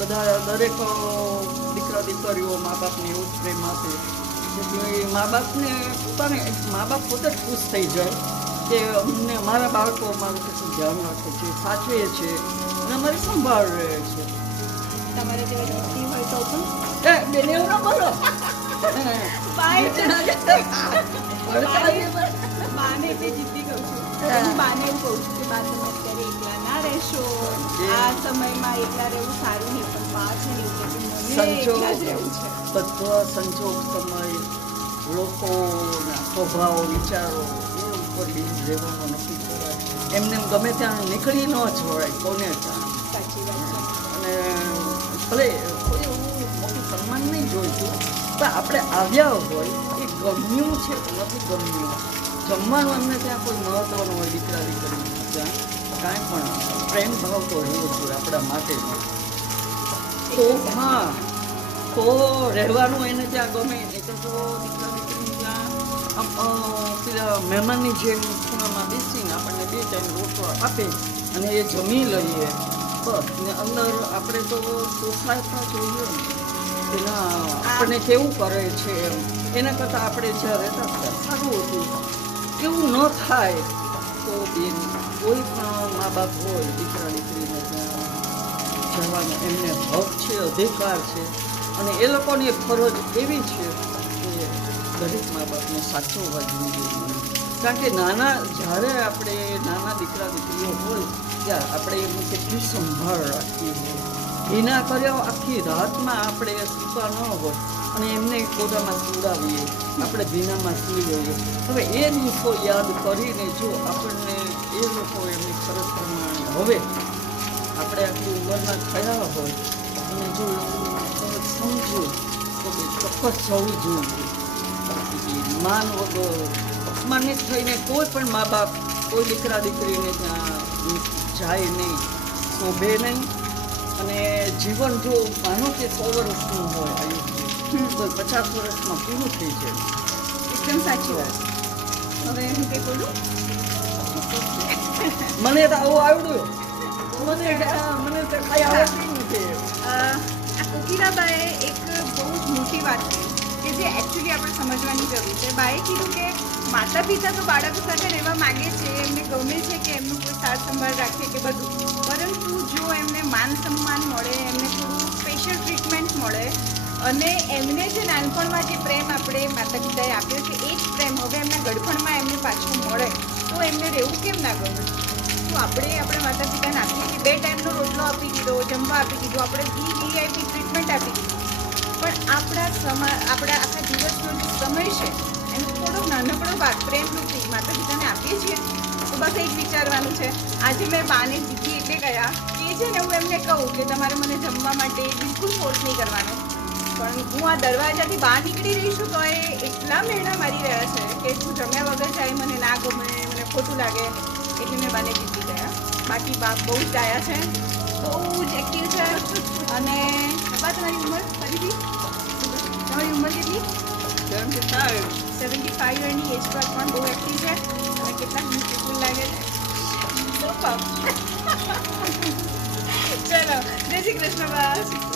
બધા દરેક દીકરા દીકરીઓ મા બાપને એવું જ પ્રેમ આપે જેથી મા બાપને મા બાપ પોતે જ ખુશ થઈ જાય કે અમને અમારા બાળકો અમારું કેટલું ધ્યાન રાખે છે, સાચવે છે અને અમારી સંભાળ રહે છે. તમારે જેવા વ્યક્તિ હોય તો પણ બેન એવું ના બોલો. બાને એટલે જીતી કહું છું. હું બાને એવું કહું છું કે બા તમે અત્યારે એકલા ના રહેશો, આ સમયમાં એકલા રહેવું સારું નહીં, પણ બા છે ને એવું કે મને એકલા જ રહેવું છે. બધા સંજોગ સમય લોકોના સ્વભાવ વિચારો એ ઉપર રહેવાનો નક્કી કરાય. એમને ગમે ત્યાં નીકળી ન જવાય કોને ત્યાં. સાચી વાત છે. અને ભલે કોઈ એવું મોટું સન્માન નહીં જોઈતું પણ આપણે આવ્યા હોય એ ગમ્યું છે નથી ગમ્યું. જમવાનું એમને ત્યાં કોઈ મહત્વનું હોય દીકરા દીકરીને ત્યાં કાંઈ પણ પ્રેમ ભાવ તો રહેવો જોઈએ આપણા માટે. તો હા તો રહેવાનું એને ત્યાં ગમે. નહીં તો દીકરા દીકરીને ત્યાં પેલા મહેમાનની જેમ ખૂણામાં બેસીને આપણને 2 ટાઈમ રોટલો આપે અને એ જમી લઈએ બસ. ને અંદર આપણે તો સોસાયતા જોઈએ કે ના આપણને કેવું કરે છે એમ. એના કરતાં આપણે જ્યાં રહેતા હતા સારું હતું. એવું ન થાય તો બેન કોઈ પણ મા બાપ હોય દીકરા દીકરીને ત્યાં જવાનો એમને હક છે, અધિકાર છે અને એ લોકોની ફરજ એવી છે કે દરેક મા બાપને સાચવવા જોઈએ. કારણ કે જ્યારે આપણે નાના દીકરા દીકરીઓ હોય ત્યાં આપણે એમની કેટલી સંભાળ રાખીએ છીએ. એના કર્યા આખી રાતમાં આપણે સૂતા ન હોય અને એમને કોડામાં સુવડાવીએ, આપણે ભીનામાં સૂઈ લઈએ. હવે એ દિવસો યાદ કરીને જો આપણને એ લોકો એમની ફરજ પ્રમાણે હવે આપણે આટલી ઉંમરના થયા હોય અને જો એવું સમજો તો ચોક્કસ જવું જોઈએ. માન વગર અપમાનિત થઈને કોઈ પણ મા બાપ કોઈ દીકરા દીકરીને ત્યાં જાય નહીં, શોભે નહીં. અને જીવન જો માનો કે 100 વર્ષનું હોય આયુષ્ય તો 50 વર્ષમાં પૂરું થઈ જાય. એકદમ સાચી વાત. હવે હું કંઈ બોલું? મને તો આવું આવડ્યું. મને તો કાંઈ આવડતું નથી. આ કોકિલાબાએ એક બહુ જ મોટી વાત કરી કે જે એકચ્યુઅલી આપણે સમજવાની જરૂર છે. બાએ કીધું કે માતા પિતા તો બાળકો સાથે રહેવા માગે છે, એમને ગમે છે કે એમનું કોઈ સાર સંભાળ રાખે કે બધું, પરંતુ જો એમને માન સન્માન મળે, એમને થોડું સ્પેશિયલ ટ્રીટમેન્ટ મળે અને એમને જે નાનપણમાં જે પ્રેમ આપણે માતા પિતાએ આપ્યો છે એ જ પ્રેમ હવે એમના ગડપણમાં એમને પાછું મળે તો એમને રહેવું કેમ ના ગમે. તો આપણે આપણા માતા પિતાને આપીએ કે 2 ટાઈમનો રોટલો આપી દીધો, જમવા આપી દીધું, આપણે વીઆઈપી ટ્રીટમેન્ટ આપી દીધું, પણ આપણા આખા દિવસનો જે સમય છે એનો થોડો નાનકડો ભાગ પ્રેમરૂપી માતા પિતાને આપીએ છીએ. તો બસ એ જ વિચારવાનું છે. આજે મેં બાને જીતી એટલે ગયા કે છે ને હું એમને કહું કે તમારે મને જમવા માટે બિલકુલ ફોર્સ નહીં કરવાનો, પણ હું આ દરવાજાથી બહાર નીકળી રહી છું તો એ એટલા મેળા મારી રહ્યા છે કે હું જમ્યા વગર જાય મને ના ગમે, મને ખોટું લાગે, એટલે મેં બાને જીતી ગયા. બાકી બા બહુ જ ડાયા છે, બહુ જ એક્ટિવ છે. અને બા તમારી ઉંમર ફરીથી તમારી ઉંમર કેટલી? 75 એની એજ પર પણ બહુ એક્ટિવ છે અને કેટલાક બ્યુટીફુલ લાગે છે. ચલો જય શ્રી કૃષ્ણ બા.